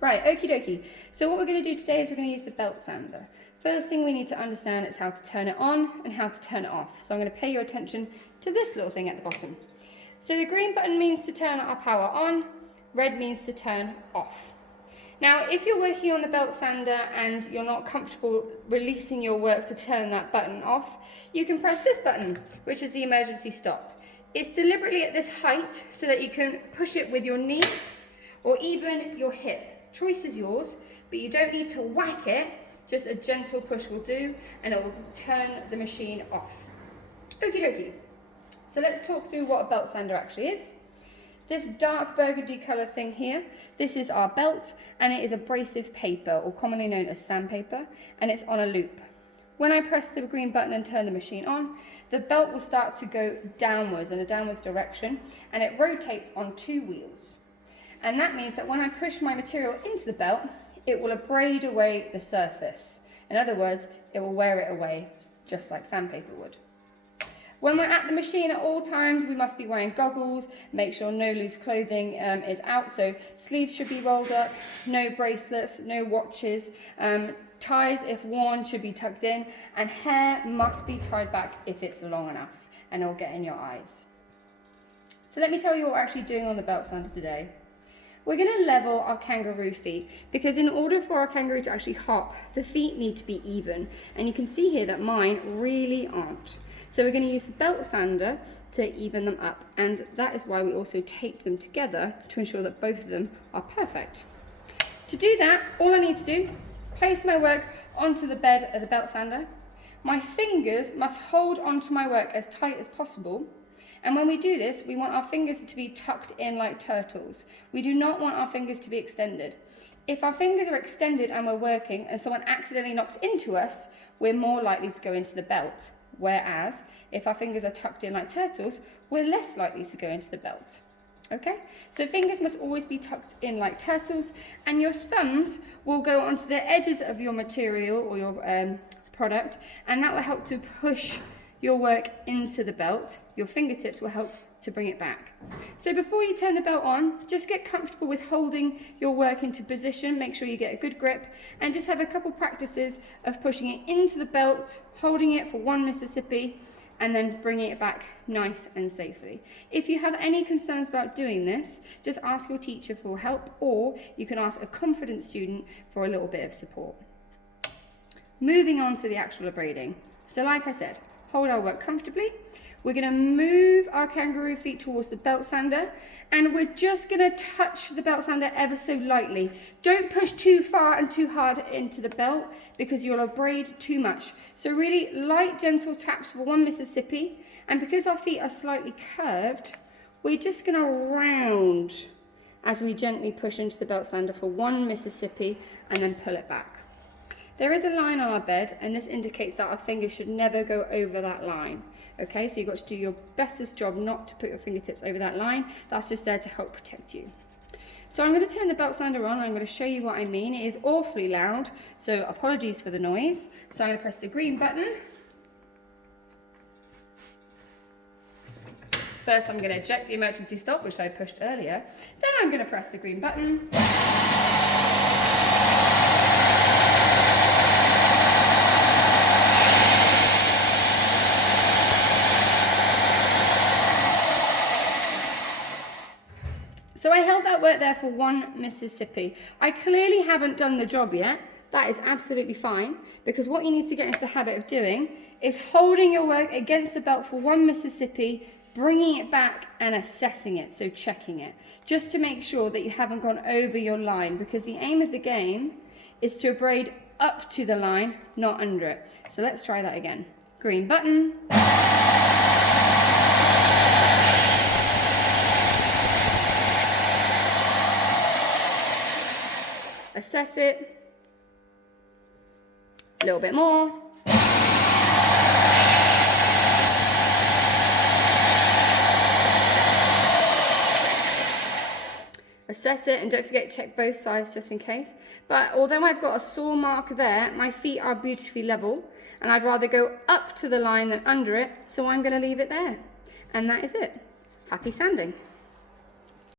Right, okie dokie. So what we're going to do today is we're going to use the belt sander. First thing we need to understand is how to turn it on and how to turn it off. So I'm going to pay your attention to this little thing at the bottom. So the green button means to turn our power on, red means to turn off. Now, if you're working on the belt sander and you're not comfortable releasing your work to turn that button off, you can press this button, which is the emergency stop. It's deliberately at this height so that you can push it with your knee or even your hip. Choice is yours, but you don't need to whack it. Just a gentle push will do, and it will turn the machine off. Okie dokie. So let's talk through what a belt sander actually is. This dark burgundy colour thing here, this is our belt, and it is abrasive paper, or commonly known as sandpaper, and it's on a loop. When I press the green button and turn the machine on, the belt will start to go downwards in a downwards direction, and it rotates on 2 wheels. And that means that when I push my material into the belt, it will abrade away the surface. In other words, it will wear it away, just like sandpaper would. When we're at the machine at all times, we must be wearing goggles, make sure no loose clothing is out, so sleeves should be rolled up, no bracelets, no watches, ties, if worn, should be tucked in, and hair must be tied back if it's long enough, and it'll get in your eyes. So let me tell you what we're actually doing on the belt sander today. We're going to level our kangaroo feet, because in order for our kangaroo to actually hop, the feet need to be even, and you can see here that mine really aren't. So we're going to use the belt sander to even them up, and that is why we also tape them together to ensure that both of them are perfect. To do that, all I need to do, place my work onto the bed of the belt sander. My fingers must hold onto my work as tight as possible, and when we do this, we want our fingers to be tucked in like turtles. We do not want our fingers to be extended. If our fingers are extended and we're working and someone accidentally knocks into us, we're more likely to go into the belt. Whereas, if our fingers are tucked in like turtles, we're less likely to go into the belt. Okay? So fingers must always be tucked in like turtles, and your thumbs will go onto the edges of your material or your product, and that will help to push your work into the belt. Your fingertips will help to bring it back. So before you turn the belt on, just get comfortable with holding your work into position, make sure you get a good grip, and just have a couple practices of pushing it into the belt, holding it for 1 Mississippi, and then bringing it back nice and safely. If you have any concerns about doing this, just ask your teacher for help, or you can ask a confident student for a little bit of support. Moving on to the actual abrading. So like I said, hold our work comfortably. We're going to move our kangaroo feet towards the belt sander, and we're just going to touch the belt sander ever so lightly. Don't push too far and too hard into the belt, because you'll abrade too much. So really light, gentle taps for 1 Mississippi, and because our feet are slightly curved, we're just going to round as we gently push into the belt sander for 1 Mississippi and then pull it back. There is a line on our bed, and this indicates that our fingers should never go over that line. Okay, so you've got to do your bestest job not to put your fingertips over that line. That's just there to help protect you. So I'm going to turn the belt sander on. I'm going to show you what I mean. It is awfully loud, so apologies for the noise. So I'm going to press the green button. First, I'm going to eject the emergency stop, which I pushed earlier. Then I'm going to press the green button. So I held that work there for 1 Mississippi. I clearly haven't done the job yet. That is absolutely fine, because what you need to get into the habit of doing is holding your work against the belt for 1 Mississippi, bringing it back and assessing it, so checking it, just to make sure that you haven't gone over your line, because the aim of the game is to abrade up to the line, not under it. So let's try that again. Green button. Assess it, a little bit more. Assess it, and don't forget to check both sides just in case. But although I've got a saw mark there, my feet are beautifully level, and I'd rather go up to the line than under it, so I'm going to leave it there. And that is it. Happy sanding.